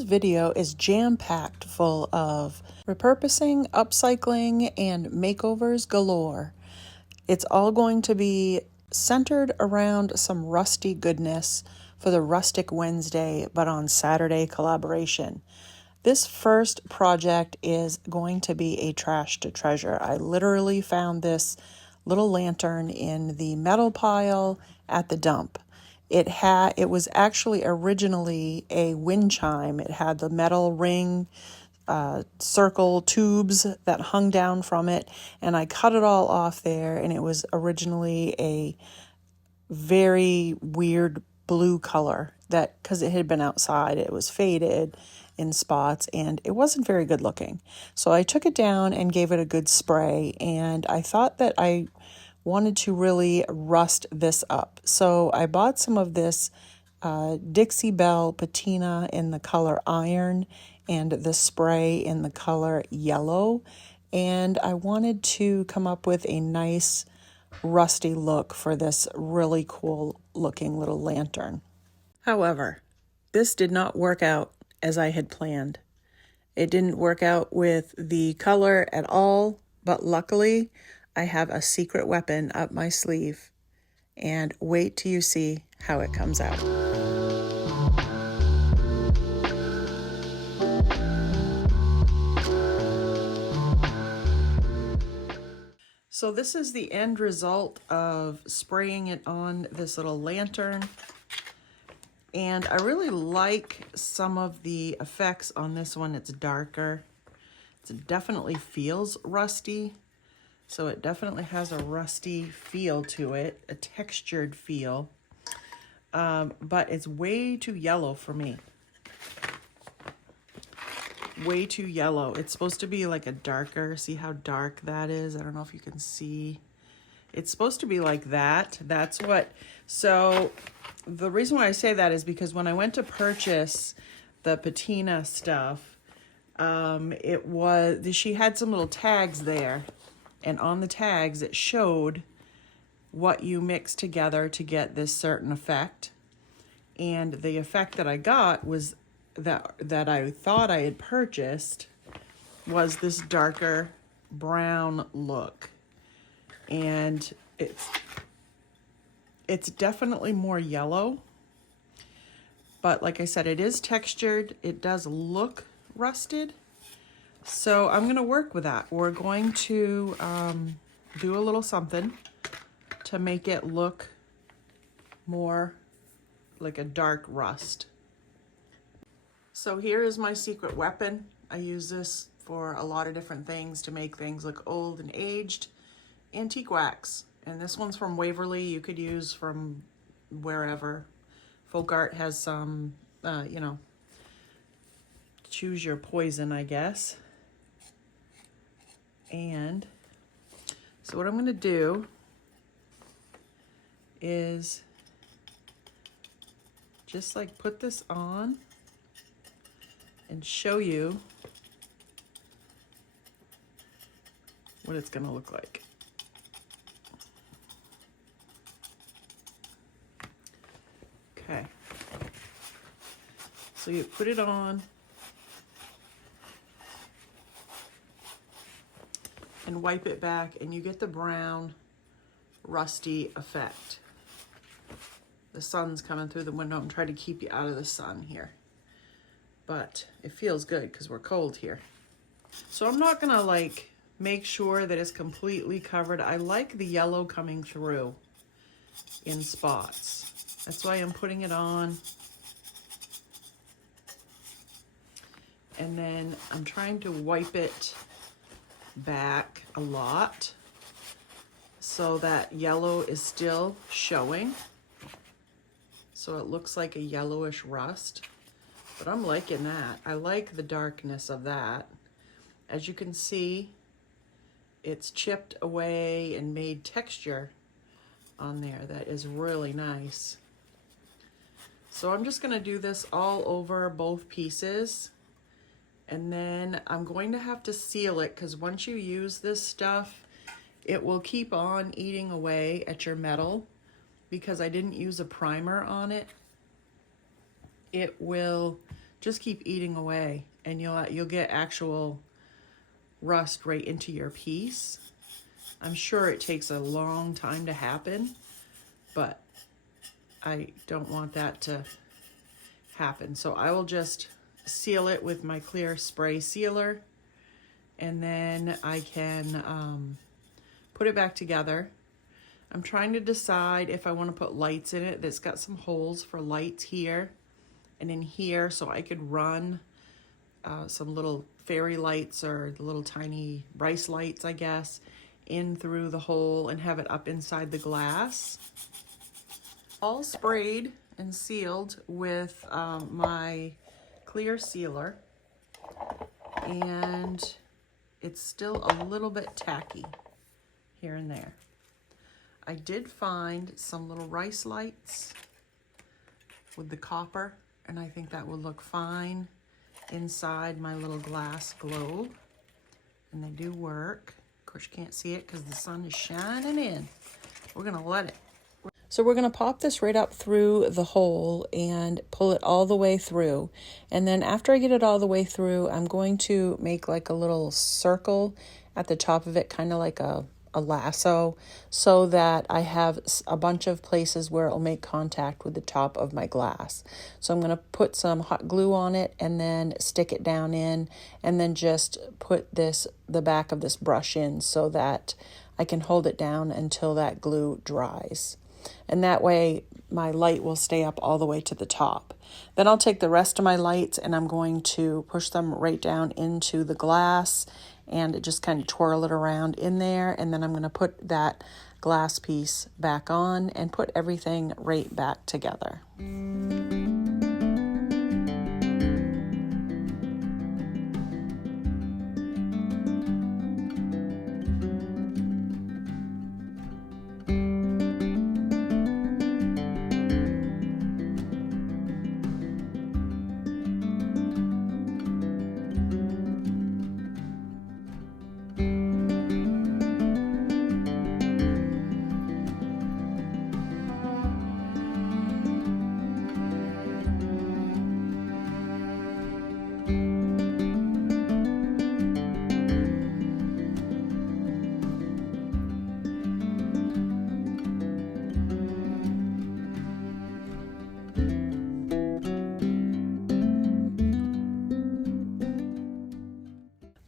This video is jam-packed full of repurposing, upcycling, and makeovers galore. It's all going to be centered around some rusty goodness for the Rustic Wednesday, but on Saturday collaboration. This first project is going to be a trash to treasure. I literally found this little lantern in the metal pile at the dump. It was actually originally a wind chime. It had the metal ring circle tubes that hung down from it, and I cut it all off there, and it was originally a very weird blue color that, because it had been outside, it was faded in spots and it wasn't very good looking. So I took it down and gave it a good spray, and I thought that I wanted to really rust this up. So I bought some of this Dixie Belle Patina in the color iron and the spray in the color yellow, and I wanted to come up with a nice rusty look for this really cool looking little lantern. However, this did not work out as I had planned. It didn't work out with the color at all, but luckily I have a secret weapon up my sleeve, and wait till you see how it comes out. So this is the end result of spraying it on this little lantern. And I really like some of the effects on this one. It's darker. It definitely feels rusty. So it definitely has a rusty feel to it, a textured feel. But it's way too yellow for me. Way too yellow. It's supposed to be like a darker, see how dark that is? I don't know if you can see. It's supposed to be like that. That's what, so the reason why I say that is because when I went to purchase the patina stuff, she had some little tags there, and on the tags it showed what you mix together to get this certain effect. And the effect that I got was that I thought I had purchased was this darker brown look. And it's definitely more yellow, but like I said, it is textured. It does look rusted, so I'm going to work with that. We're going to do a little something to make it look more like a dark rust. So here is my secret weapon. I use this for a lot of different things to make things look old and aged. Antique wax, and this one's from Waverly. You could use from wherever. Folk Art has some, choose your poison, I guess. And so what I'm going to do is just like put this on and show you what it's going to look like. Okay, so you put it on and wipe it back, and you get the brown rusty effect. The sun's coming through the window. I'm trying to keep you out of the sun here, but it feels good because we're cold here. So I'm not gonna like make sure that it's completely covered. I like the yellow coming through in spots. That's why I'm putting it on. And then I'm trying to wipe it back a lot so that yellow is still showing. So it looks like a yellowish rust, but I'm liking that. I like the darkness of that. As you can see, it's chipped away and made texture on there that is really nice. So I'm just going to do this all over both pieces, and then I'm going to have to seal it, because once you use this stuff, it will keep on eating away at your metal. Because I didn't use a primer on it, it will just keep eating away, and you'll get actual rust right into your piece. I'm sure it takes a long time to happen, but I don't want that to happen. So I will just seal it with my clear spray sealer, and then I can put it back together. I'm trying to decide if I want to put lights in it. That's got some holes for lights here and in here, so I could run some little fairy lights or the little tiny rice lights, I guess, in through the hole and have it up inside the glass. All sprayed and sealed with my clear sealer, and it's still a little bit tacky here and there. I did find some little rice lights with the copper, and I think that would look fine inside my little glass globe, and they do work. Of course, you can't see it because the sun is shining in. We're gonna let it. So we're gonna pop this right up through the hole and pull it all the way through. And then after I get it all the way through, I'm going to make like a little circle at the top of it, kind of like a lasso, so that I have a bunch of places where it'll make contact with the top of my glass. So I'm going to put some hot glue on it and then stick it down in, and then just put the back of this brush in so that I can hold it down until that glue dries. And that way my light will stay up all the way to the top. Then I'll take the rest of my lights and I'm going to push them right down into the glass and just kind of twirl it around in there. And then I'm going to put that glass piece back on and put everything right back together.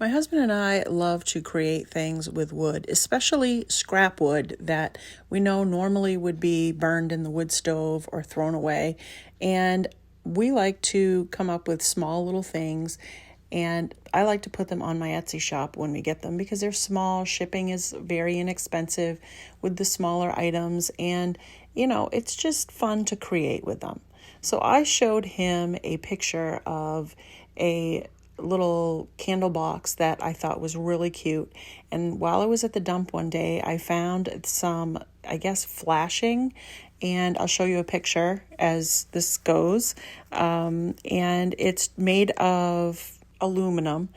My husband and I love to create things with wood, especially scrap wood that we know normally would be burned in the wood stove or thrown away. And we like to come up with small little things, and I like to put them on my Etsy shop when we get them because they're small. Shipping is very inexpensive with the smaller items, and it's just fun to create with them. So I showed him a picture of a little candle box that I thought was really cute, and while I was at the dump one day I found some, I guess, flashing, and I'll show you a picture as this goes, and it's made of aluminum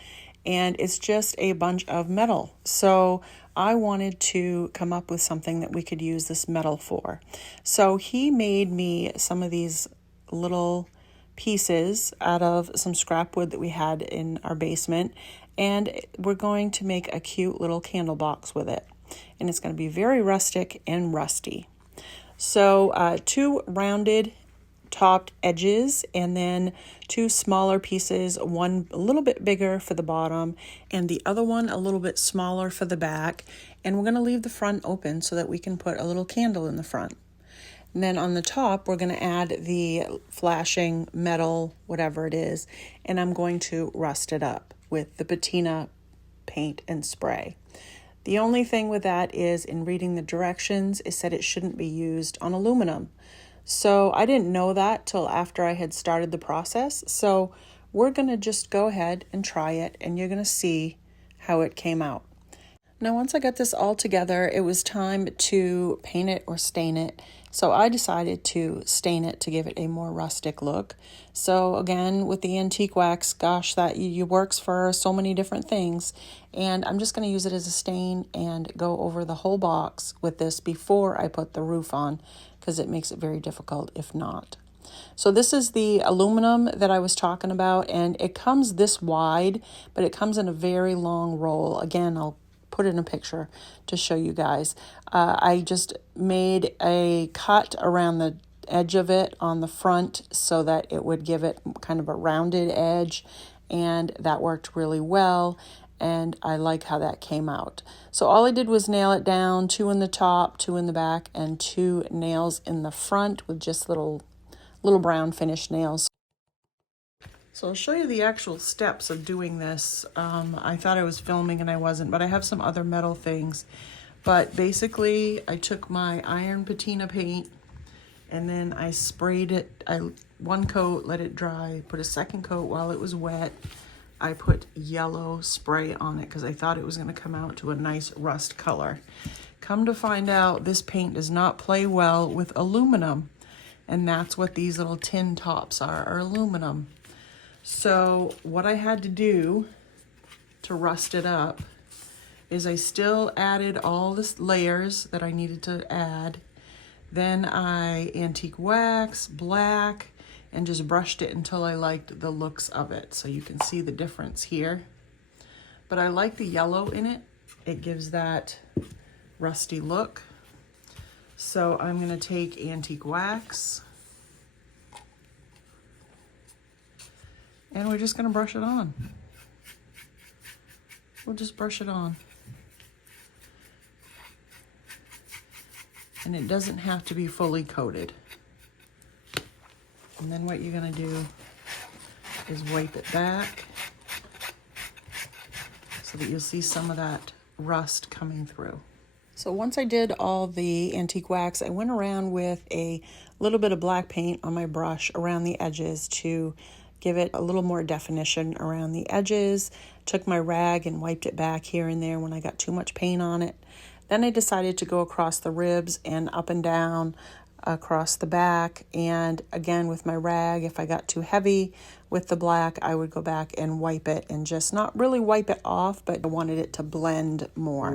and it's just a bunch of metal. So I wanted to come up with something that we could use this metal for. So he made me some of these little pieces out of some scrap wood that we had in our basement, and we're going to make a cute little candle box with it, and it's going to be very rustic and rusty. So 2 rounded topped edges, and then 2 smaller pieces, one a little bit bigger for the bottom and the other one a little bit smaller for the back, and we're going to leave the front open so that we can put a little candle in the front. And then on the top, we're going to add the flashing metal, whatever it is, and I'm going to rust it up with the patina paint and spray. The only thing with that is, in reading the directions, it said it shouldn't be used on aluminum. So I didn't know that till after I had started the process. So we're going to just go ahead and try it, and you're going to see how it came out. Now, once I got this all together, it was time to paint it or stain it. So I decided to stain it to give it a more rustic look. So again, with the antique wax, gosh, that works for so many different things. And I'm just going to use it as a stain and go over the whole box with this before I put the roof on, because it makes it very difficult if not. So this is the aluminum that I was talking about, and it comes this wide, but it comes in a very long roll. Again, I'll put in a picture to show you guys. I just made a cut around the edge of it on the front so that it would give it kind of a rounded edge, and that worked really well, and I like how that came out. So all I did was nail it down, 2 in the top, 2 in the back, and 2 nails in the front with just little brown finish nails. So I'll show you the actual steps of doing this. I thought I was filming and I wasn't, but I have some other metal things. But basically I took my iron patina paint and then I sprayed it. One coat, let it dry, put a second coat while it was wet. I put yellow spray on it because I thought it was going to come out to a nice rust color. Come to find out, this paint does not play well with aluminum. And that's what these little tin tops are aluminum. So what I had to do to rust it up is I still added all the layers that I needed to add. Then I antique wax, black, and just brushed it until I liked the looks of it. So you can see the difference here. But I like the yellow in it. It gives that rusty look. So I'm gonna take antique wax and we're just gonna brush it on. We'll just brush it on. And it doesn't have to be fully coated. And then what you're gonna do is wipe it back so that you'll see some of that rust coming through. So once I did all the antique wax, I went around with a little bit of black paint on my brush around the edges to give it a little more definition around the edges. Took my rag and wiped it back here and there when I got too much paint on it. Then I decided to go across the ribs and up and down across the back. And again, with my rag, if I got too heavy with the black, I would go back and wipe it and just not really wipe it off, but I wanted it to blend more.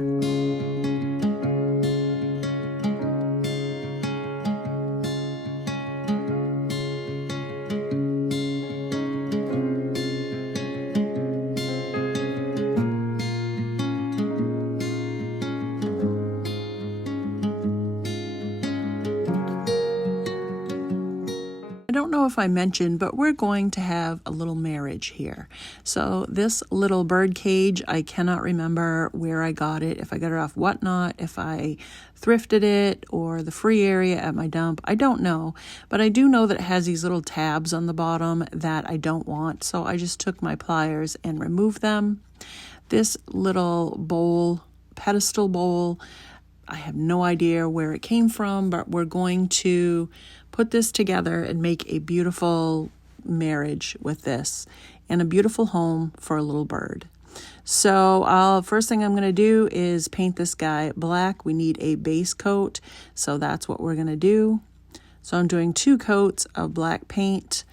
I don't know if I mentioned, but we're going to have a little marriage here. So this little bird cage, I cannot remember where I got it, if I got it off Whatnot, if I thrifted it, or the free area at my dump. I don't know, but I do know that it has these little tabs on the bottom that I don't want. So I just took my pliers and removed them. This little bowl, pedestal bowl, I have no idea where it came from, but we're going to put this together and make a beautiful marriage with this and a beautiful home for a little bird. So first thing I'm going to do is paint this guy black. We need a base coat, so that's what we're going to do. So I'm doing 2 coats of black paint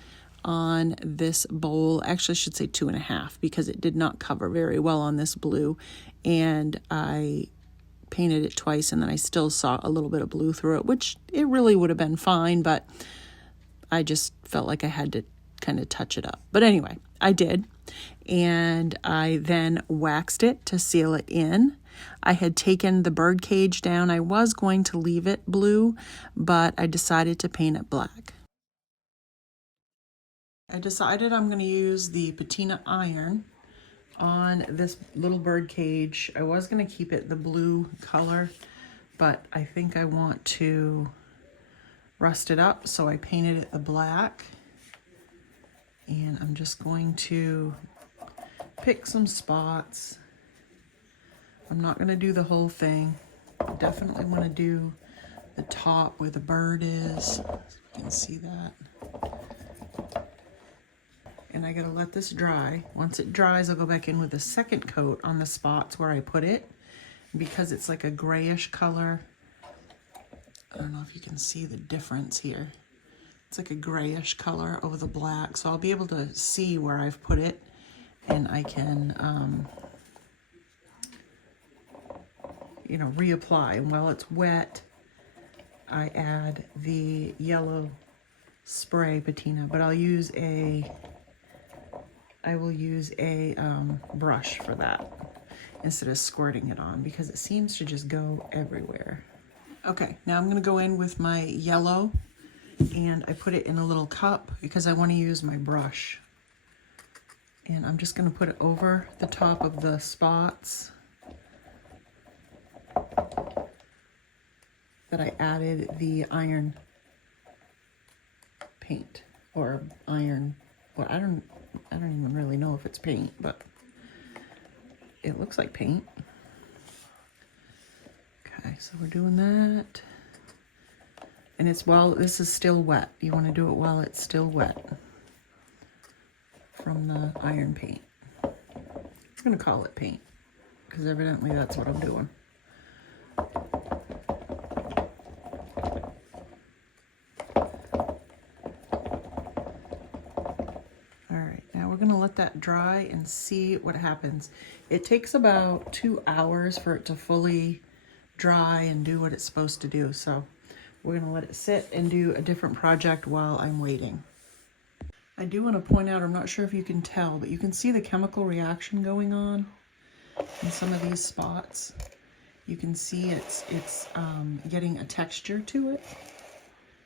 on this bowl. Actually, I should say 2.5 because it did not cover very well on this blue, and I painted it twice and then I still saw a little bit of blue through it, which it really would have been fine, but I just felt like I had to kind of touch it up. But anyway, I did, and I then waxed it to seal it in. I had taken the bird cage down. I was going to leave it blue, but I decided to paint it black. I decided I'm going to use the patina iron on this little bird cage. I was going to keep it the blue color, but I think I want to rust it up, so I painted it the black. And I'm just going to pick some spots. I'm not going to do the whole thing. I definitely want to do the top where the bird is. You can see that. And I gotta let this dry. Once it dries, I'll go back in with a second coat on the spots where I put it. Because it's like a grayish color. I don't know if you can see the difference here. It's like a grayish color over the black. So I'll be able to see where I've put it. And I can, reapply. And while it's wet, I add the yellow spray patina, but I will use a brush for that instead of squirting it on, because it seems to just go everywhere. Okay, now I'm gonna go in with my yellow, and I put it in a little cup because I want to use my brush. And I'm just gonna put it over the top of the spots that I added the iron paint, or iron, well, I don't even really know if it's paint, but it looks like paint. Okay, so we're doing that. And it's while this is still wet. You want to do it while it's still wet from the iron paint. I'm going to call it paint because evidently that's what I'm doing. Alright, now we're going to let that dry and see what happens. It takes about 2 hours for it to fully dry and do what it's supposed to do, so we're going to let it sit and do a different project while I'm waiting. I do want to point out, I'm not sure if you can tell, but you can see the chemical reaction going on in some of these spots. You can see it's getting a texture to it.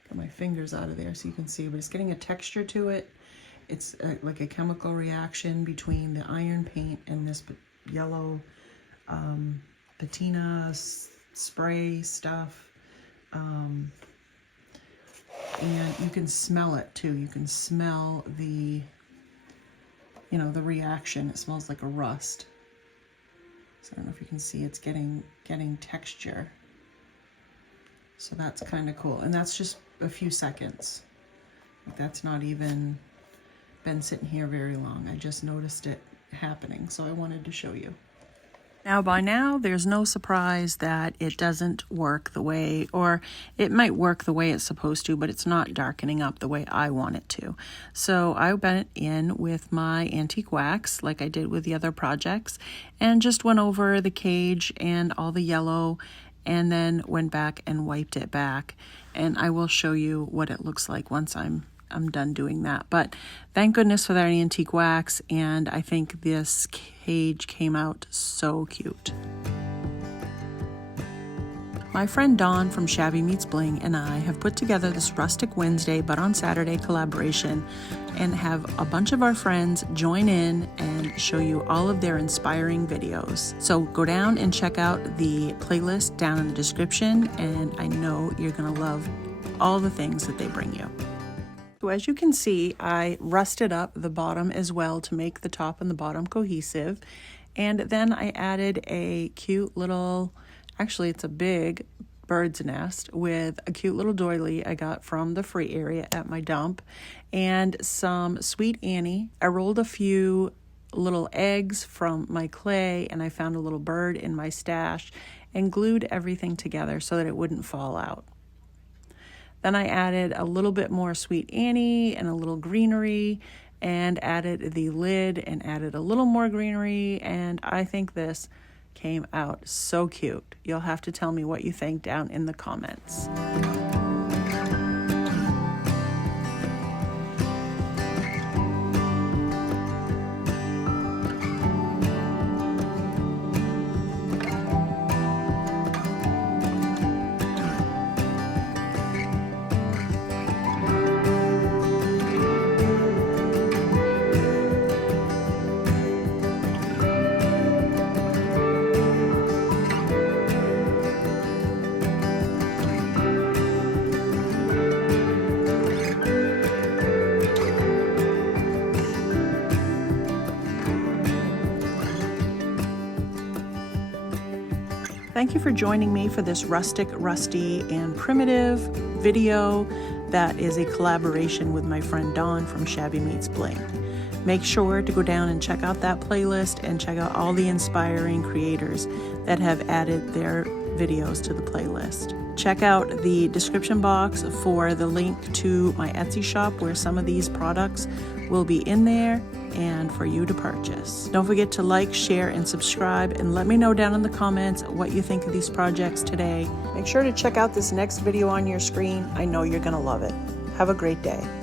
Got my fingers out of there so you can see, but it's getting a texture to it. It's like a chemical reaction between the iron paint and this yellow patina spray stuff. And you can smell it too. You can smell the, the reaction. It smells like a rust. So I don't know if you can see it's getting texture. So that's kind of cool. And that's just a few seconds. Like, that's not even been sitting here very long. I just noticed it happening, so I wanted to show you. Now, by now, there's no surprise that it doesn't work the way, or it might work the way it's supposed to, but it's not darkening up the way I want it to. So I went in with my antique wax, like I did with the other projects, and just went over the cage and all the yellow, and then went back and wiped it back. And I will show you what it looks like once I'm done doing that. But thank goodness for that antique wax, and I think this cage came out so cute. My friend Dawn from Shabby Meets Bling and I have put together this Rustic Wednesday but on Saturday collaboration, and have a bunch of our friends join in and show you all of their inspiring videos. So go down and check out the playlist down in the description, and I know you're gonna love all the things that they bring you. So as you can see, I rusted up the bottom as well to make the top and the bottom cohesive. And then I added a cute little, actually it's a big bird's nest with a cute little doily I got from the free area at my dump, and some Sweet Annie. I rolled a few little eggs from my clay, and I found a little bird in my stash and glued everything together so that it wouldn't fall out. Then I added a little bit more Sweet Annie and a little greenery, and added the lid and added a little more greenery, and I think this came out so cute. You'll have to tell me what you think down in the comments. Thank you for joining me for this rustic, rusty, and primitive video that is a collaboration with my friend Dawn from Shabby Meets Bling. Make sure to go down and check out that playlist and check out all the inspiring creators that have added their videos to the playlist. Check out the description box for the link to my Etsy shop where some of these products will be in there and for you to purchase. Don't forget to like, share, and subscribe, and let me know down in the comments what you think of these projects today. Make sure to check out this next video on your screen. I know you're gonna love it. Have a great day.